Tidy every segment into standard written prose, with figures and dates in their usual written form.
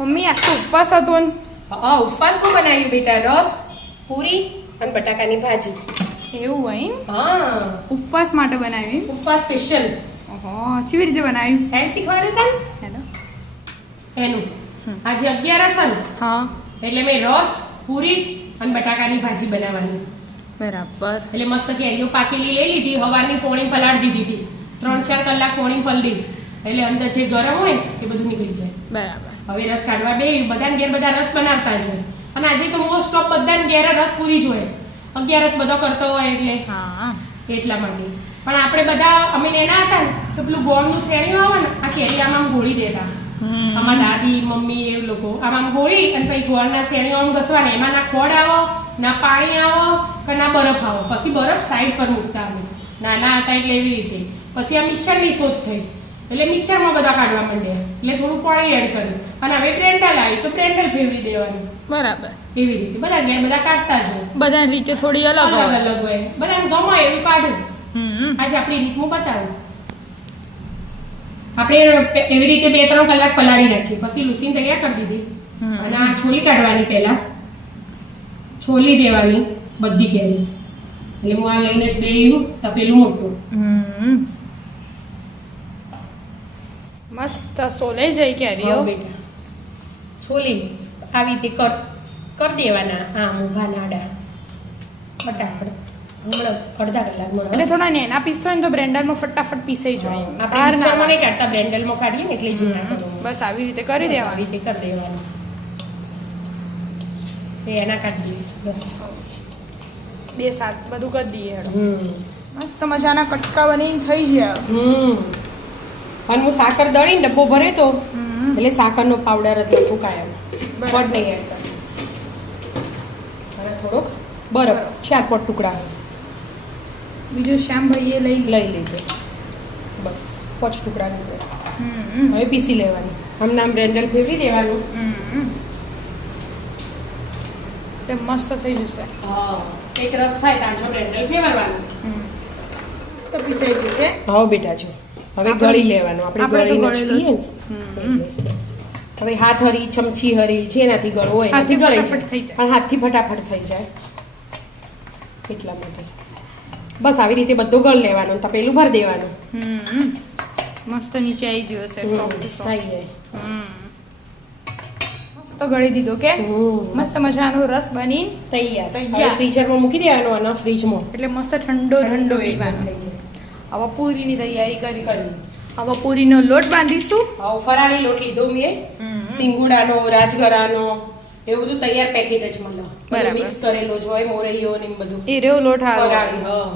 Mummy આજ તો ઉપવાસ હતો ને. હા ઉપવાસ નું બનાવ્યું બેટા રસ પૂરી અને બટાકાની ભાજી. એવું હોય એમ? હા ઉપવાસ માટે બનાવી. ઉપવાસ સ્પેશિયલ. ઓહો કેવી રીતે બનાવ્યું? એને શીખવાડ્યું તને હેલો એનું આજે 11 ને હા એટલે મેં રસ પૂરી અને બટાકાની ભાજી બનાવવાની. બરાબર. એટલે મસ્ત કેરીઓ પાકેલી લઈ લીધી હવારની પોણી પલાળી દીધી હતી 3-4 કલાક પોણી પલળી એટલે અંદર જે ગરમ હોય ને એ બધું નીકળી જાય. બરાબર. હવે રસ કાઢવા બે બધાને ઘેર બધા રસ બનાવતા જ હોય અને આજે તો મોસ્ટ ઓફ બધાને ઘેર રસ પૂરી જ હોય 11 બધો કરતો હોય એટલે હા એટલા માટે. પણ આપણે બધા અમે નાના હતા ને તો પેલું ગોળનું શેણીયું આવે ને આ કેરી આમ ગોળી દેતા અમારા દાદી મમ્મી એ લોકો આમ ગોળી અને પછી ગોળના શેણીઓ આમ ઘસવાના એમાં ના ખોડ આવો ના પાણી આવો કે ના બરફ આવો પછી બરફ સાઈડ પર મૂકતા અમે નાના હતા એટલે એવી રીતે. પછી આ મિક્સરની શોધ થઈ એટલે મિક્સરમાં બધા કાઢવા માંડ્યા એટલે થોડું પાણી એડ કર્યું અને હવે બ્રેન્ડલ આવી તો બ્રેન્ડલ ફેરવી દેવાનું. બરાબર. એવી રીતે બધા ઘેર બધા કાઢતા જ હોય બધા રીતે થોડી અલગ અલગ હોય. અલગ હોય બધાને ગમે એવું કાઢું. આજે આપણી રીતનું બતાવું. આપણે એવી રીતે 2-3 કલાક પલાળી રાખી પછી લૂસીને તૈયાર કરી દીધી અને આ છોલી કાઢવાની પહેલા છોલી દેવાની બધી કેરી. એટલે હું આ લઈને જ બેહ્યું તપેલું મોટું મસ્ત સોલે જાય કેરીઓ. હા બેટા છોલી આવી રીતે કર દેવાના આમ ઊભા નાડા ફટાફટ હમણાં અડધા કલાકમાં એટલે થોડા નેના પીસતો હોય ને તો બ્લેન્ડરમાં ફટાફટ પીસાઈ જાય. આપણે મિક્સરમાં નહીં કાઢતા બ્લેન્ડરમાં કાઢીએ ને એટલે જ નાખવાનું. બસ આવી રીતે કરી આવી દેવાનું. રીતે કરી દેવાનું. એના કાઢી દઈએ બસ. 2 શાક બધું કરી દઈએ હેડો. મસ્ત મજાના કટકા બનીને થઈ ગયા. અને હું સાકર દળીને ડબ્બો ભરે તો એટલે સાકરનો પાવડર જ લખું કાયમ પડ નહીં એડ કરું અને થોડોક બરફ 4 ટુકડા બીજો શ્યામ ભાઈએ લઈ લીધો બસ 5 ટુકડા લીધો. હવે પીસી લેવાનું આમ નામ બ્રેન્ડલ ફેરવી દેવાનું. એટલે મસ્ત થઈ જશે. હા એક રસ થાય તાજો બ્રેન્ડલ ફેરવવાનું. તો પીસાઈ જશે કે હા બેટા જો હવે ગળી લેવાનું આપણે ગળીને જ પીએ ને. હવે હાથ હરી ચમચી હરી જેનાથી ગળો હોય એનાથી ગળાઈ જાય પણ હાથથી ફટાફટ થઈ જાય એટલા માટે બસ આવી રીતે બધું ગળ લેવાનું તપેલું ભરી દેવાનું. મસ્ત નીચે આવી ગયો છે. થઈ જાય મસ્ત ગળી દીધો કે મસ્ત મજાનો રસ બની તૈયાર. ફ્રીઝરમાં મૂકી દેવાનો અને ફ્રીજમાં એટલે મસ્ત ઠંડો ઠંડો પીવાનો થઈ જાય. હવે પૂરીની તૈયારી કરી. હવે પૂરીનો લોટ બાંધીશું. હવે ફરાળી લોટ લીધો મેં સિંગુડાનો રાજગરાનો એવું બધું તૈયાર પેકેટ જ મળે. બરાબર. મિક્સ કરેલો જ હોય મોરૈયો ને બધું. એ રેવ લોટ હારો. ફરાળી હા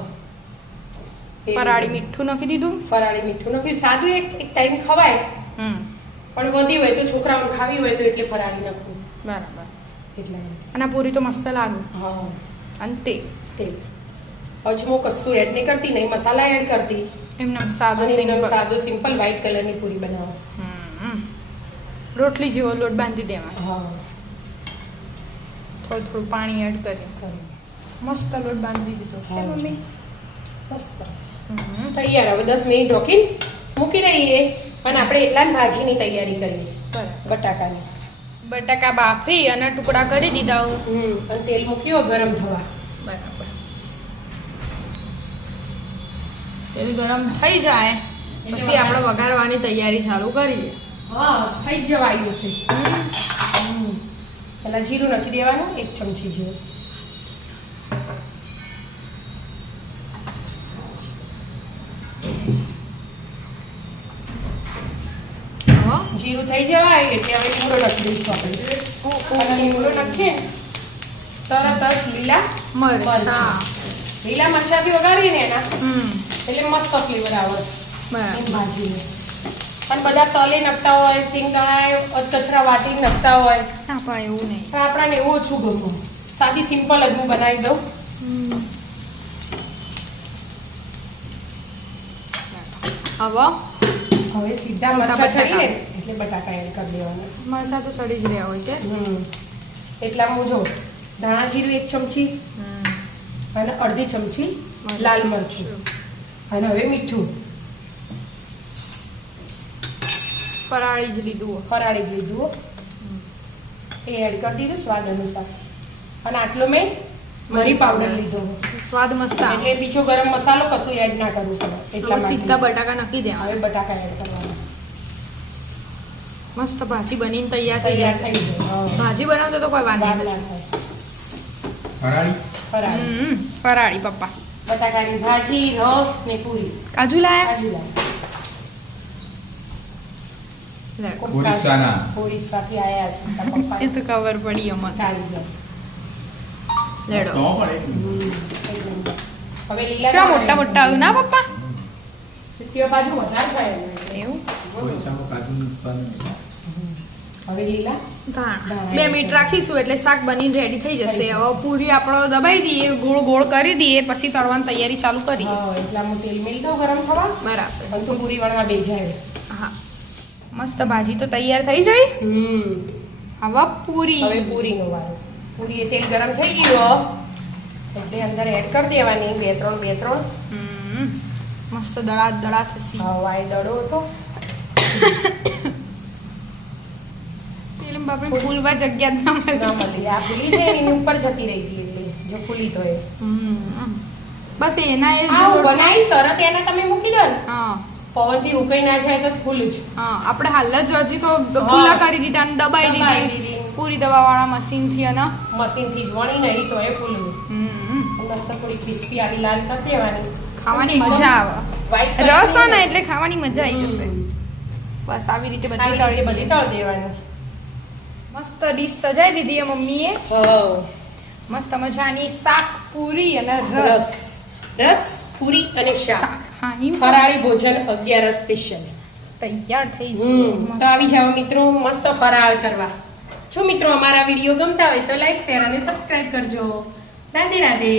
ફરાળી મીઠું નાખી દીધું. ફરાળી મીઠું નાખ્યું સાદું એક ટાઈમ ખવાય પણ વધી હોય તો છોકરાઓને ખાવી હોય તો એટલે ફરાળી નાખવું બરાબર. એટલા માટે. અને આ પૂરી તો મસ્ત લાગે. હા અને તેલ અજમો કશું એડ નહીં કરતી નહીં મસાલા એડ કરતી એમને સાદો સાદો સિમ્પલ વ્હાઈટ કલરની પૂરી બનાવો. રોટલી જેવો લોટ બાંધી દેવાનો. હા થોડું થોડું પાણી એડ કરી મસ્ત લોટ બાંધી દીધો. મમ્મી મસ્ત તૈયાર. હવે 10 મિનિટ રોકીને મૂકી દઈએ અને આપણે એટલા ભાજીની તૈયારી કરીએ બટાકાની. બટાકા બાફી અને ટુકડા કરી દીધા. અને તેલ મૂક્યો ગરમ થવા. બરાબર. તેલ ગરમ થઈ જાય પછી આપણે વઘારવાની તૈયારી ચાલુ કરીએ. હા થઈ જ જવા આવ્યું છે. પેલા જીરું નાખી દેવાનું 1 ચમચી જેવું. જીરું થઈ જવાય એટલે હવે લીમડો નાખી દઈશું આપણે. લીમડો નાખીએ તરત જ લીલા મરચાં લીલા મરચાંથી વગાડીએ ને એના એટલે મસ્ત ફ્લેવર આવે ભાજીને. પણ બધા તલે નખતા હોય સિંગદાણા કચરા વાટી નખતા હોય પણ એવું નહીં. પણ આપણાને એવું ઓછું ગમતું. સાદી સિમ્પલ જ હું બનાવી દઉં. હવે સીધા મરચાં ચડીએ એટલે બટાકા એડ કરી દેવાના. મરચાં તો ચડી જ રહ્યા હોય કે એટલા હું જો ધાણા જીરું 1 ચમચી અને અડધી ચમચી લાલ મરચું અને હવે મીઠું ફરાળી જ લીધું. એ એડ કરી દીધું સ્વાદ અનુસાર. અને આટલો મેં મરી પાવડર લીધો, સ્વાદ મસ્ત આવે. એટલે બીજો ગરમ મસાલો કશું એડ ના કરવું પડે એટલા માટે. સીધા બટાકા નાખી દેવા. હવે બટાકા એડ કરવાના. મસ્ત ભાજી બનીને તૈયાર થઈ તૈયાર જશે. થઈ જાય. હા. ભાજી બનાવતો તો કોઈ વાંધો વાર નહીં. ના થાય. ફરાળી ફરાળી. ફરાળી પપ્પા. બટાકાની ભાજી, રસ ને પૂરી. કાજુ લાયા? કાજુ લાય. લે. ઓરિસ્સાના. ઓરિસ્સાથી આયા છે તારા પપ્પા. એ તો ખબર પડી અમને. ચાલી જાય. લેડો. તો પણ એટલું. હવે લીલા ચા મોટા મોટા આવ્યું ના પપ્પા? સિત્તીઓ બાજુ વધારે થાય એમ. એવું? ઓરિસ્સામાં કાજુનું ઉત્પાદન છે. હવે લીલા ધાણા 2 મિનિટ રાખીશું એટલે શાક બનીને રેડી થઈ જશે. હવે પૂરી આપણો દબાઈ દઈએ, ગોળ ગોળ કરી દઈએ, પછી તળવાની તૈયારી ચાલુ કરીએ. હા એટલા હું તેલ મેલ દઉં ગરમ થવા. બરાબર. પણ તો પૂરી વણવા બેજાય. હા મસ્ત ભાજી તો તૈયાર થઈ જઈ. હવે પૂરી. હવે પૂરીનો વારો. પૂરી એ તેલ ગરમ થઈ ગયું એટલે અંદર એડ કરી દેવાની બે ત્રણ. મસ્ત દડા દડા થશે. હા વાય દડો હતો. પેલી બાપરે ફૂલવા જગ્યા જ ના ના મળી. મળી. આ ફૂલી છે એની ઉપર જતી રહી હતી એટલે જો ફૂલી તો એ. બસ એના એ આ જોડ- બનાવી તરત એને તમે મૂકી દો ને હા પવનથી ઉકાઈ ના જાય તો ફૂલ જ. હા આપણે હાલ જ હજી તો ખુલ્લા કરી દીધા અને દબાઈ દબાઈ દીધી દીધી. પૂરી દબાવાળા મશીન થી અને મશીનથી જ વણી નહીં તો એ ફૂલવું. મસ્ત થોડી ક્રિસ્પી આવી લાલ કરી દેવાની. ખાવાની મજા આવે. White રસ હોય ને કલરની એટલે ખાવાની મજા આવી જશે. બસ આવી રીતે બધી આવી રીતે તળી બધી બધી તળ દેવાની. મસ્ત ડીશ સજાઈ દીધી એ મમ્મીએ. મસ્ત મજાની શાક પૂરી અને રસ. રસ પૂરી અને શાક. શાક હા એમ ફરાળી ભોજન 11 સ્પેશિયલ. તૈયાર થઈ ગયું. તો આવી જાઓ મિત્રો મસ્ત ફરાળ કરવા. જો મિત્રો અમારા વિડીયો ગમતા હોય તો લાઈક શેર અને સબસ્ક્રાઇબ કરજો. રાધે રાધે.